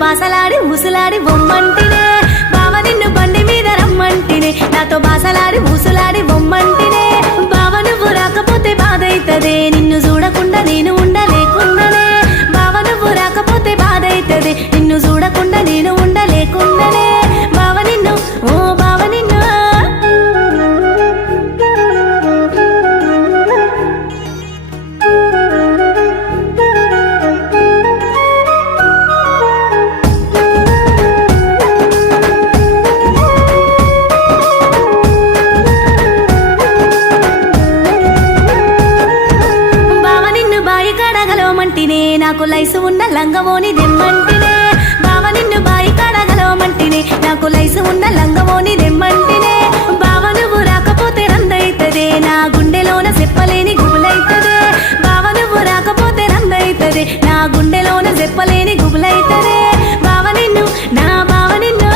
బాసలాడి ఊసులాడి బొమ్మంటినే బావ నిన్ను బండి మీద రమ్మంటినే నాతో బాసలాడి ఊసులాడి బొమ్మంటినే బావ నువ్వు రాకపోతే బాధైతదే నిన్ను చూడకుండా నేను ఉండలేకున్ననే బావ నువ్వు రాకపోతే బాధైతదే నిన్ను చూడకుండా నేను ఉండలేకున్ననే బావ నిన్ను ఓ బావ నిన్ను నాకు లైసు ఉన్న లంగవోని దెమ్మంటినే బావ నిన్ను బాయి కాడగలవమంటినే నాకు లైసు ఉన్న లంగవోని దెమ్మంటినే బావ నువ్వు రాకపోతే రందైతదే నా గుండెలోన చెప్పలేని గుబులైతదే బావ నువ్వు రాకపోతే రందైతదే నా గుండెలోన చెప్పలేని గుబులైతదే బావ నిన్ను నా బావ నిన్ను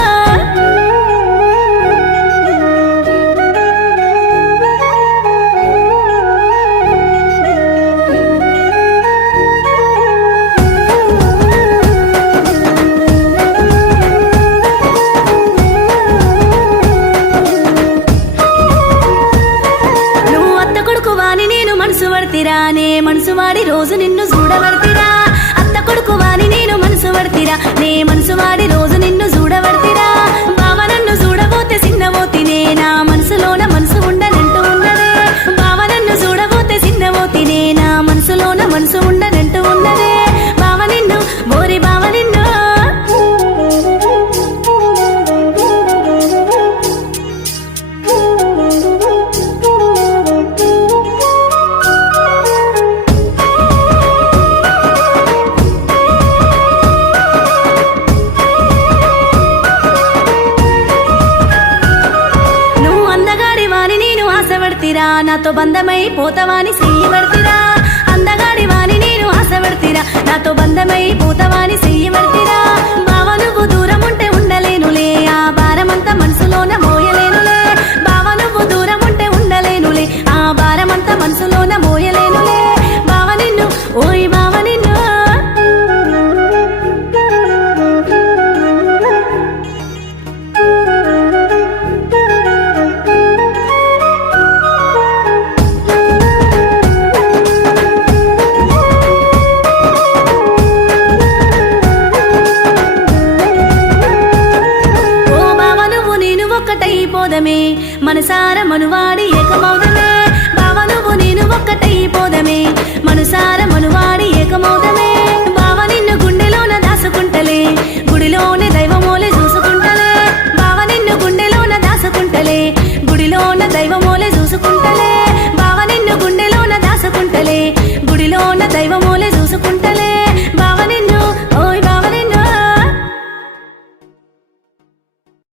నే మనసు వాడి రోజు నిన్ను చూడవర్తిరా అత్త కొడుకు వాని నేను మనసు పడతిరా నే మనసు వాడి రోజు నిన్ను చూడవర్తిరా బావ నన్ను చూడబోతే సిన్నబోతినే నా మనసులోన మనసు ఉండనంటూ ఉన్నదే బావ నన్ను చూడబోతే సిన్నబోతినే నా మనసులోన మనసు ఉండనంటూ ఉన్నదే బావ నిన్ను బోరి బావ నిన్ను నాతో బంధమై పోతవాని చెయ్యవర్తిరా అందగాడి వాని నేను ఆశపడతిరా నాతో బంధమై పోతవాని చెయ్యవర్తిరా బావ నువ్వు దూరం ఉంటే ఉండలేనులే ఆ భారమంతా మనసులోన మోయలేనులే బావ నువ్వు దూరం ఉంటే ఉండలేనులే ఆ భారమంతా మనసులోన మోయలేనులే బావ నిన్ను ఓయ్ బావ నిన్ను మనసార మనువాడి ఏకమౌదమే బావ నువ్వు నేను ఒక్కటైపోదమే మనసార మనువా